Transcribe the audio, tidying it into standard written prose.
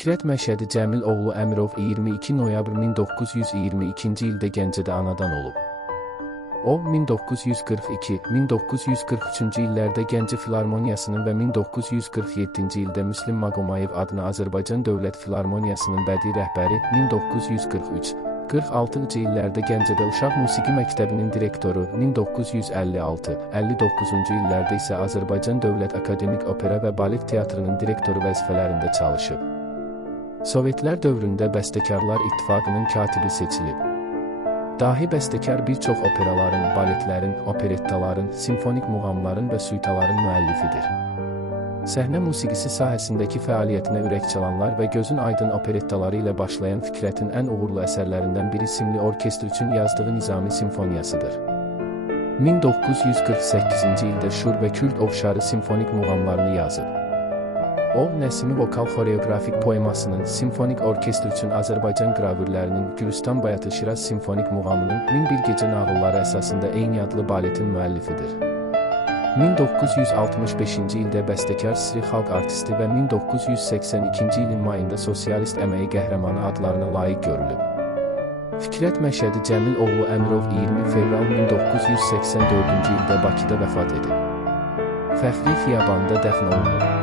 Fikrət Məşədi Cəmil oğlu Əmirov 22 noyabr 1922-ci ildə Gəncədə anadan olub. O, 1942-1943-cü illərdə Gəncə Filarmoniyasının və 1947-ci ildə Müslim Maqomayev adına Azərbaycan Dövlət Filarmoniyasının bədii rəhbəri, 1943-46-cı illərdə Gəncədə Uşaq Musiqi Məktəbinin direktoru, 1956-59-cu illərdə isə Azərbaycan Dövlət Akademik Opera və Balet Teatrının direktoru vəzifələrində çalışıb. Sovetlər dövründə Bəstəkarlar İttifaqının katibi seçilib. Dahi bəstəkar bir çox operaların, baletlərin, operettaların, simfonik muğamların və suitaların müəllifidir. Səhnə musiqisi sahəsindəki fəaliyyətinə ürək çalanlar və gözün aydın operettaları ilə başlayan Fikrətin ən uğurlu əsərlərindən biri Simli Orkestr üçün yazdığı Nizami simfoniyasıdır. 1948-ci ildə Şur və Kürd Ovşarı simfonik muğamlarını yazıb. O, Nəsimi vokal-xoreografik poemasının, simfonik orkestr üçün Azərbaycan qravürlərinin, Gülüstan Bayatı Şiraz simfonik muğamının, Min Bir Gecə nağılları əsasında eyni adlı baletin müəllifidir. 1965-ci ildə bəstəkar Sri Xalq artisti və 1982-ci ilin mayında Sosialist əməyi qəhrəmanı adlarına layiq görülüb. Fikrət Məşədi Cəmil oğlu Əmirov 20 fevral 1984-cü ildə Bakıda vəfat edib. Fəxri Xiyabanda dəfn olunub.